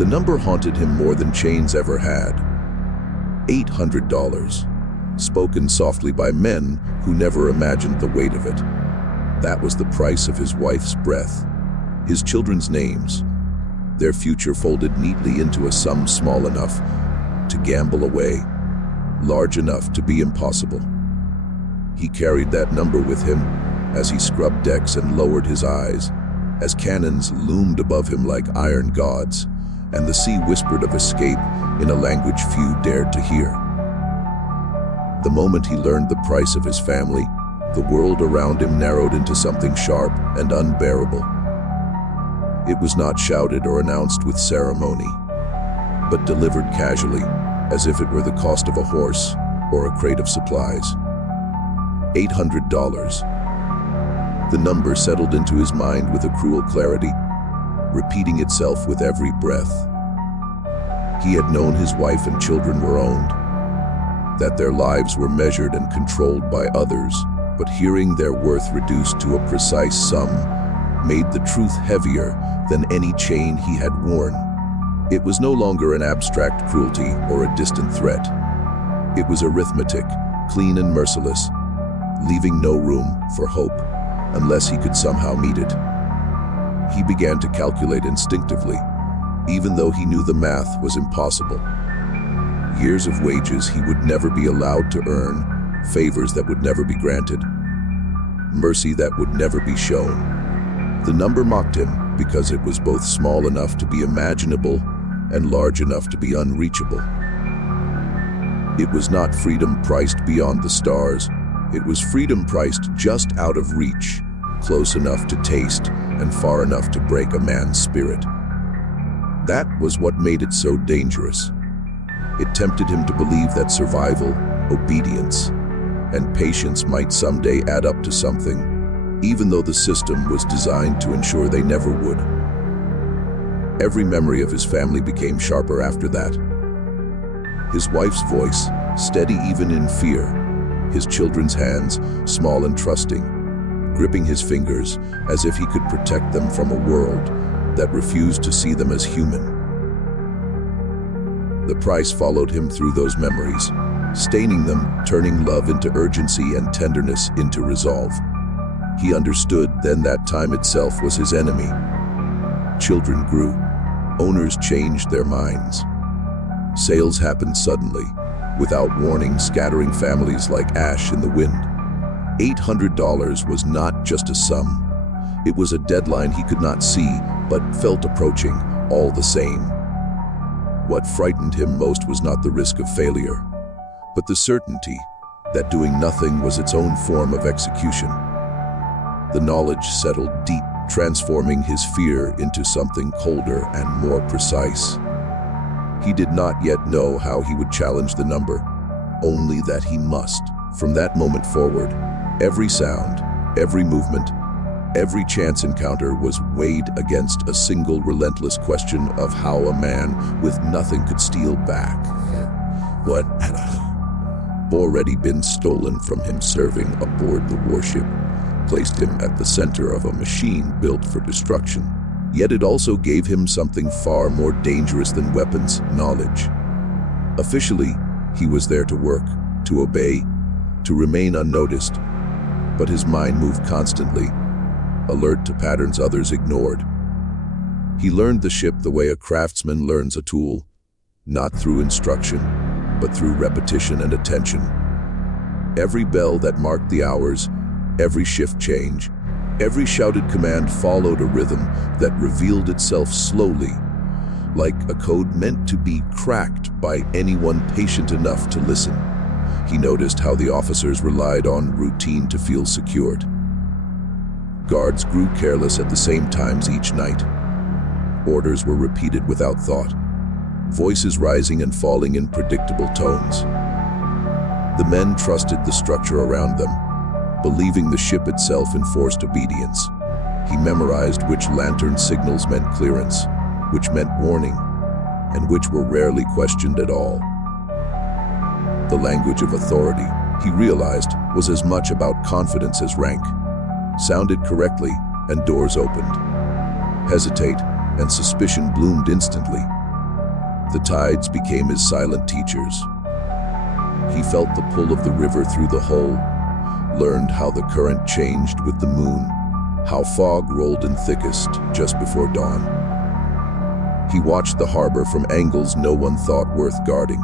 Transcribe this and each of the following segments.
The number haunted him more than chains ever had. $800, spoken softly by men who never imagined the weight of it. That was the price of his wife's breath, his children's names, their future folded neatly into a sum small enough to gamble away, large enough to be impossible. He carried that number with him as he scrubbed decks and lowered his eyes, as cannons loomed above him like iron gods, and the sea whispered of escape in a language few dared to hear. The moment he learned the price of his family, the world around him narrowed into something sharp and unbearable. It was not shouted or announced with ceremony, but delivered casually, as if it were the cost of a horse or a crate of supplies. $800. The number settled into his mind with a cruel clarity, repeating itself with every breath. He had known his wife and children were owned, that their lives were measured and controlled by others, but hearing their worth reduced to a precise sum made the truth heavier than any chain he had worn. It was no longer an abstract cruelty or a distant threat. It was arithmetic, clean and merciless, leaving no room for hope unless he could somehow meet it. He began to calculate instinctively, even though he knew the math was impossible. Years of wages he would never be allowed to earn, favors that would never be granted, mercy that would never be shown. The number mocked him because it was both small enough to be imaginable and large enough to be unreachable. It was not freedom priced beyond the stars. It was freedom priced just out of reach, close enough to taste and far enough to break a man's spirit. That was what made it so dangerous. It tempted him to believe that survival, obedience, and patience might someday add up to something, even though the system was designed to ensure they never would. Every memory of his family became sharper after that. His wife's voice, steady even in fear, his children's hands, small and trusting, gripping his fingers as if he could protect them from a world that refused to see them as human. The price followed him through those memories, staining them, turning love into urgency and tenderness into resolve. He understood then that time itself was his enemy. Children grew. Owners changed their minds. Sales happened suddenly, without warning, scattering families like ash in the wind. $800 was not just a sum. It was a deadline he could not see, but felt approaching, all the same. What frightened him most was not the risk of failure, but the certainty that doing nothing was its own form of execution. The knowledge settled deep, transforming his fear into something colder and more precise. He did not yet know how he would challenge the number, only that he must. From that moment forward, every sound, every movement, every chance encounter was weighed against a single relentless question of how a man with nothing could steal back what had already been stolen from him. Serving aboard the warship placed him at the center of a machine built for destruction. Yet it also gave him something far more dangerous than weapons: knowledge. Officially, he was there to work, to obey, to remain unnoticed. But his mind moved constantly, alert to patterns others ignored. He learned the ship the way a craftsman learns a tool, not through instruction, but through repetition and attention. Every bell that marked the hours, every shift change, every shouted command followed a rhythm that revealed itself slowly, like a code meant to be cracked by anyone patient enough to listen. He noticed how the officers relied on routine to feel secured. Guards grew careless at the same times each night. Orders were repeated without thought, voices rising and falling in predictable tones. The men trusted the structure around them, believing the ship itself enforced obedience. He memorized which lantern signals meant clearance, which meant warning, and which were rarely questioned at all. The language of authority, he realized, was as much about confidence as rank. Sounded correctly, and doors opened. Hesitate, and suspicion bloomed instantly. The tides became his silent teachers. He felt the pull of the river through the hull, learned how the current changed with the moon, how fog rolled in thickest just before dawn. He watched the harbor from angles no one thought worth guarding,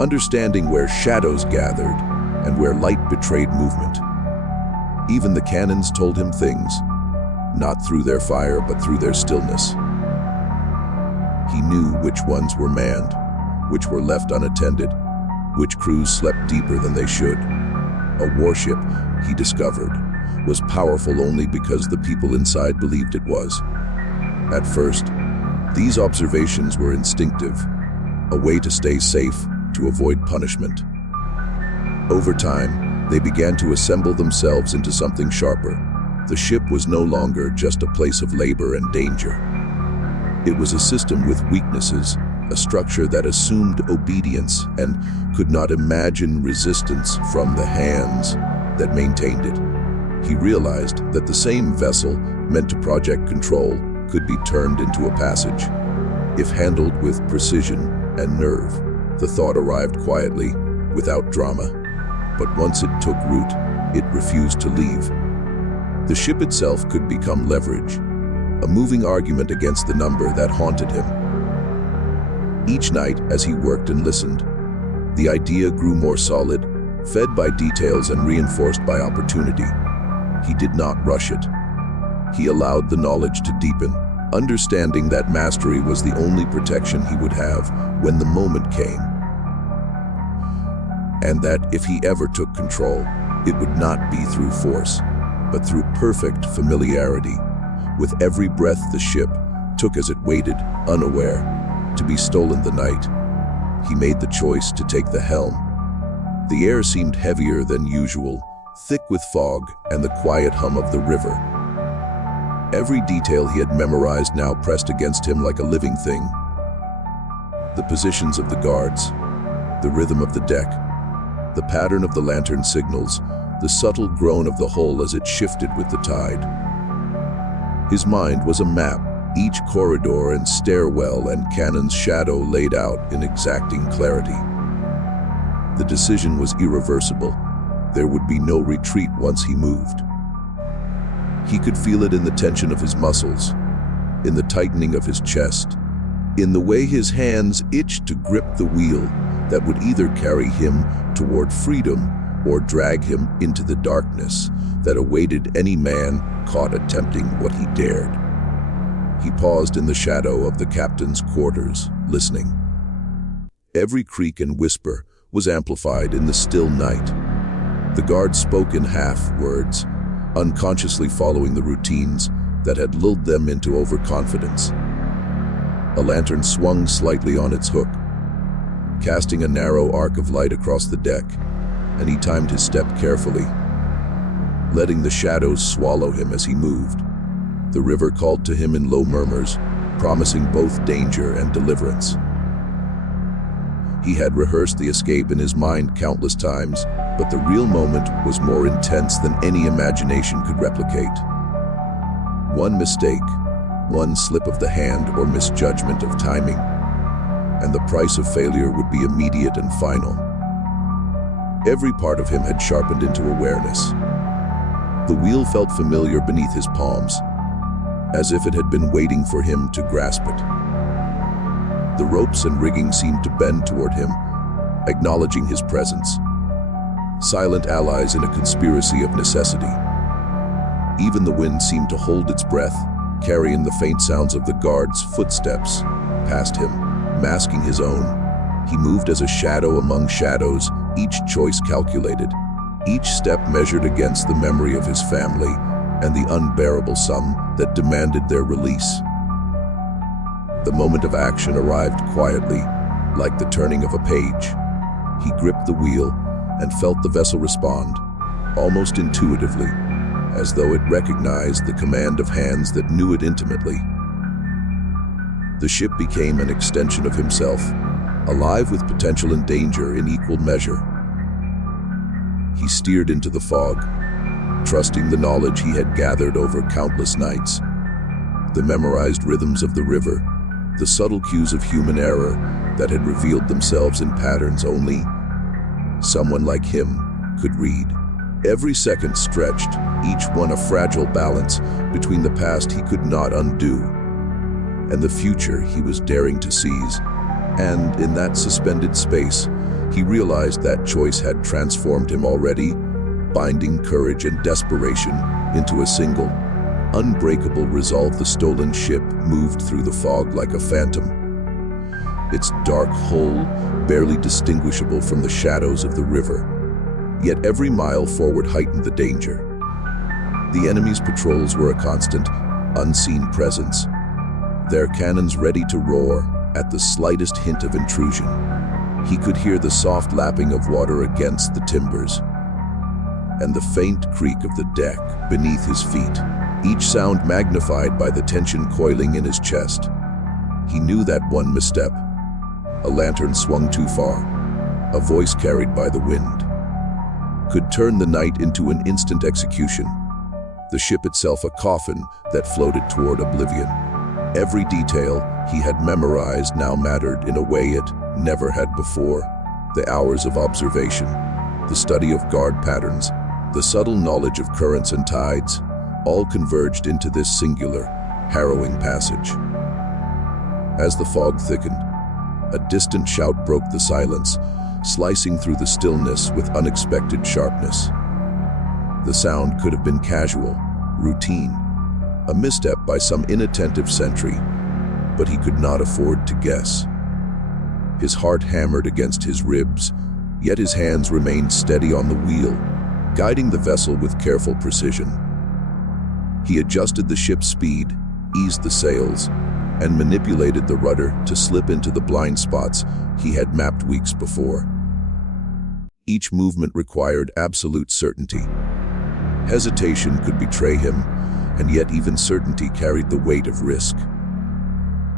understanding where shadows gathered and where light betrayed movement. Even the cannons told him things, not through their fire but through their stillness. He knew which ones were manned, which were left unattended, which crews slept deeper than they should. A warship, he discovered, was powerful only because the people inside believed it was. At first, these observations were instinctive, a way to stay safe, to avoid punishment. Over time, they began to assemble themselves into something sharper. The ship was no longer just a place of labor and danger. It was a system with weaknesses, a structure that assumed obedience and could not imagine resistance from the hands that maintained it. He realized that the same vessel meant to project control could be turned into a passage, if handled with precision and nerve. The thought arrived quietly, without drama, but once it took root, it refused to leave. The ship itself could become leverage, a moving argument against the number that haunted him. Each night, as he worked and listened, the idea grew more solid, fed by details and reinforced by opportunity. He did not rush it. He allowed the knowledge to deepen, understanding that mastery was the only protection he would have when the moment came. And that if he ever took control, it would not be through force, but through perfect familiarity. With every breath the ship took as it waited, unaware, to be stolen the night, he made the choice to take the helm. The air seemed heavier than usual, thick with fog and the quiet hum of the river. Every detail he had memorized now pressed against him like a living thing. The positions of the guards, the rhythm of the deck, the pattern of the lantern signals, the subtle groan of the hull as it shifted with the tide. His mind was a map, each corridor and stairwell and cannon's shadow laid out in exacting clarity. The decision was irreversible. There would be no retreat once he moved. He could feel it in the tension of his muscles, in the tightening of his chest, in the way his hands itched to grip the wheel that would either carry him toward freedom or drag him into the darkness that awaited any man caught attempting what he dared. He paused in the shadow of the captain's quarters, listening. Every creak and whisper was amplified in the still night. The guards spoke in half words, unconsciously following the routines that had lulled them into overconfidence. A lantern swung slightly on its hook, casting a narrow arc of light across the deck, and he timed his step carefully, letting the shadows swallow him as he moved. The river called to him in low murmurs, promising both danger and deliverance. He had rehearsed the escape in his mind countless times, but the real moment was more intense than any imagination could replicate. One mistake, one slip of the hand or misjudgment of timing, and the price of failure would be immediate and final. Every part of him had sharpened into awareness. The wheel felt familiar beneath his palms, as if it had been waiting for him to grasp it. The ropes and rigging seemed to bend toward him, acknowledging his presence. Silent allies in a conspiracy of necessity. Even the wind seemed to hold its breath, carrying the faint sounds of the guards' footsteps past him, masking his own. He moved as a shadow among shadows, each choice calculated, each step measured against the memory of his family and the unbearable sum that demanded their release. The moment of action arrived quietly, like the turning of a page. He gripped the wheel and felt the vessel respond, almost intuitively, as though it recognized the command of hands that knew it intimately. The ship became an extension of himself, alive with potential and danger in equal measure. He steered into the fog, trusting the knowledge he had gathered over countless nights, the memorized rhythms of the river, the subtle cues of human error that had revealed themselves in patterns only someone like him could read. Every second stretched, each one a fragile balance between the past he could not undo and the future he was daring to seize. And in that suspended space, he realized that choice had transformed him already, binding courage and desperation into a single, unbreakable resolve. The stolen ship moved through the fog like a phantom, its dark hull barely distinguishable from the shadows of the river. Yet every mile forward heightened the danger. The enemy's patrols were a constant, unseen presence, their cannons ready to roar at the slightest hint of intrusion. He could hear the soft lapping of water against the timbers and the faint creak of the deck beneath his feet, each sound magnified by the tension coiling in his chest. He knew that one misstep, a lantern swung too far, a voice carried by the wind, could turn the night into an instant execution. The ship itself a coffin that floated toward oblivion. Every detail he had memorized now mattered in a way it never had before. The hours of observation, the study of guard patterns, the subtle knowledge of currents and tides, all converged into this singular, harrowing passage. As the fog thickened, a distant shout broke the silence, slicing through the stillness with unexpected sharpness. The sound could have been casual, routine, a misstep by some inattentive sentry, but he could not afford to guess. His heart hammered against his ribs, yet his hands remained steady on the wheel, guiding the vessel with careful precision. He adjusted the ship's speed, eased the sails, and manipulated the rudder to slip into the blind spots he had mapped weeks before. Each movement required absolute certainty. Hesitation could betray him, and yet even certainty carried the weight of risk.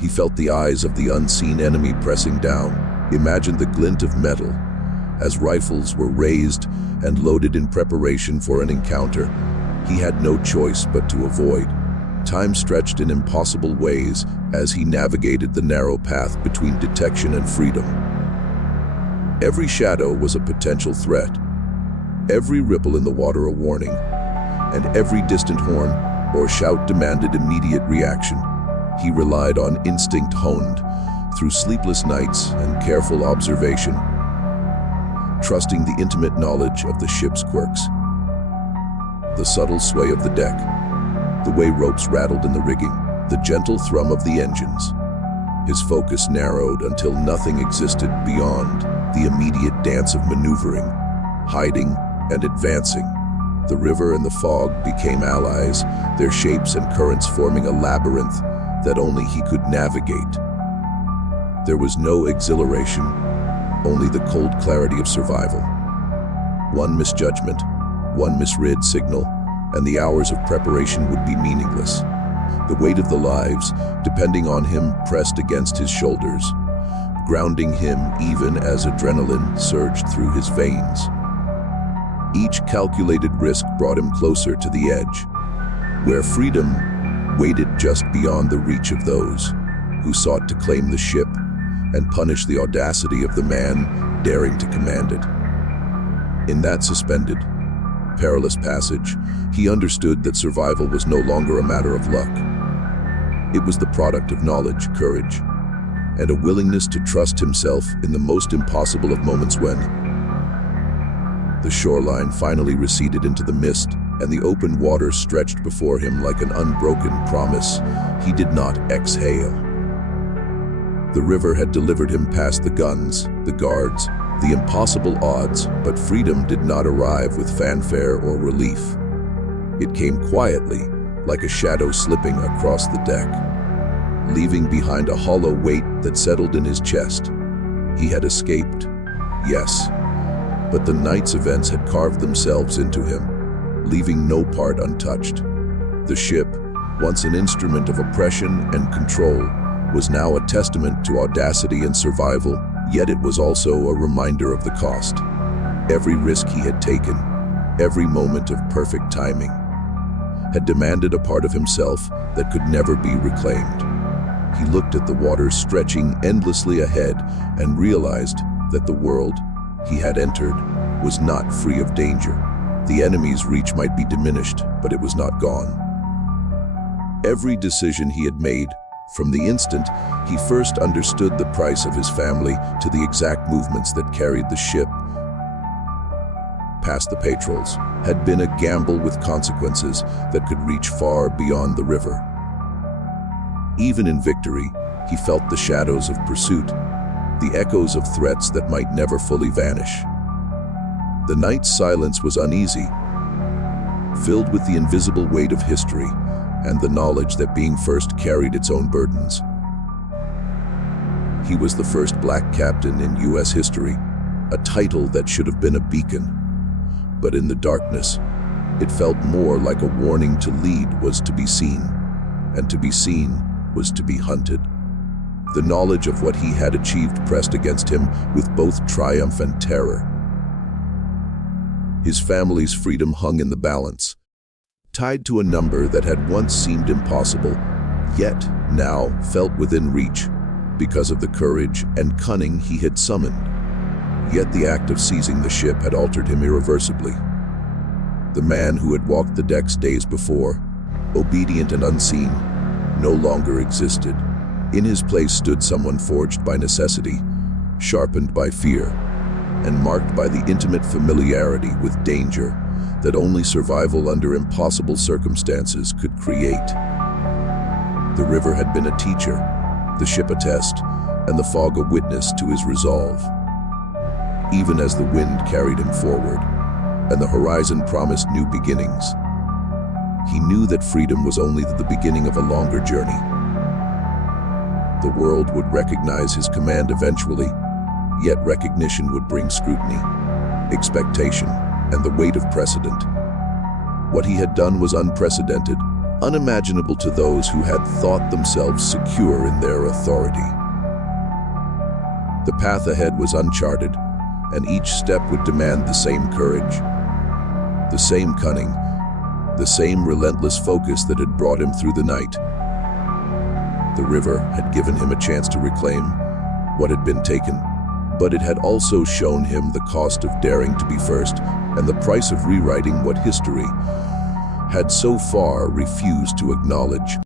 He felt the eyes of the unseen enemy pressing down, imagined the glint of metal as rifles were raised and loaded in preparation for an encounter he had no choice but to avoid. Time stretched in impossible ways as he navigated the narrow path between detection and freedom. Every shadow was a potential threat, every ripple in the water a warning, and every distant horn or shout demanded immediate reaction. He relied on instinct honed through sleepless nights and careful observation, trusting the intimate knowledge of the ship's quirks. The subtle sway of the deck, the way ropes rattled in the rigging, the gentle thrum of the engines. His focus narrowed until nothing existed beyond the immediate dance of maneuvering, hiding, and advancing. The river and the fog became allies, their shapes and currents forming a labyrinth that only he could navigate. There was no exhilaration, only the cold clarity of survival. One misjudgment, one misread signal, and the hours of preparation would be meaningless. The weight of the lives, depending on him, pressed against his shoulders, grounding him even as adrenaline surged through his veins. Each calculated risk brought him closer to the edge, where freedom waited just beyond the reach of those who sought to claim the ship and punish the audacity of the man daring to command it. In that suspended, perilous passage, he understood that survival was no longer a matter of luck. It was the product of knowledge, courage, and a willingness to trust himself in the most impossible of moments. When the shoreline finally receded into the mist and the open water stretched before him like an unbroken promise, he did not exhale. The river had delivered him past the guns, the guards, the impossible odds, but freedom did not arrive with fanfare or relief. It came quietly, like a shadow slipping across the deck, leaving behind a hollow weight that settled in his chest. He had escaped, yes, but the night's events had carved themselves into him, leaving no part untouched. The ship, once an instrument of oppression and control, was now a testament to audacity and survival, yet it was also a reminder of the cost. Every risk he had taken, every moment of perfect timing, had demanded a part of himself that could never be reclaimed. He looked at the waters stretching endlessly ahead and realized that the world he had entered was not free of danger. The enemy's reach might be diminished, but it was not gone. Every decision he had made, from the instant he first understood the price of his family to the exact movements that carried the ship past the patrols, had been a gamble with consequences that could reach far beyond the river. Even in victory, he felt the shadows of pursuit, the echoes of threats that might never fully vanish. The night's silence was uneasy, filled with the invisible weight of history and the knowledge that being first carried its own burdens. He was the first black captain in U.S. history, a title that should have been a beacon. But in the darkness, it felt more like a warning. To lead was to be seen, and to be seen was to be hunted. The knowledge of what he had achieved pressed against him with both triumph and terror. His family's freedom hung in the balance, tied to a number that had once seemed impossible, yet now felt within reach because of the courage and cunning he had summoned. Yet the act of seizing the ship had altered him irreversibly. The man who had walked the decks days before, obedient and unseen, no longer existed. In his place stood someone forged by necessity, sharpened by fear, and marked by the intimate familiarity with danger that only survival under impossible circumstances could create. The river had been a teacher, the ship a test, and the fog a witness to his resolve. Even as the wind carried him forward, and the horizon promised new beginnings, he knew that freedom was only the beginning of a longer journey. The world would recognize his command eventually, yet recognition would bring scrutiny, expectation, and the weight of precedent. What he had done was unprecedented, unimaginable to those who had thought themselves secure in their authority. The path ahead was uncharted, and each step would demand the same courage, the same cunning, the same relentless focus that had brought him through the night. The river had given him a chance to reclaim what had been taken, but it had also shown him the cost of daring to be first and the price of rewriting what history had so far refused to acknowledge.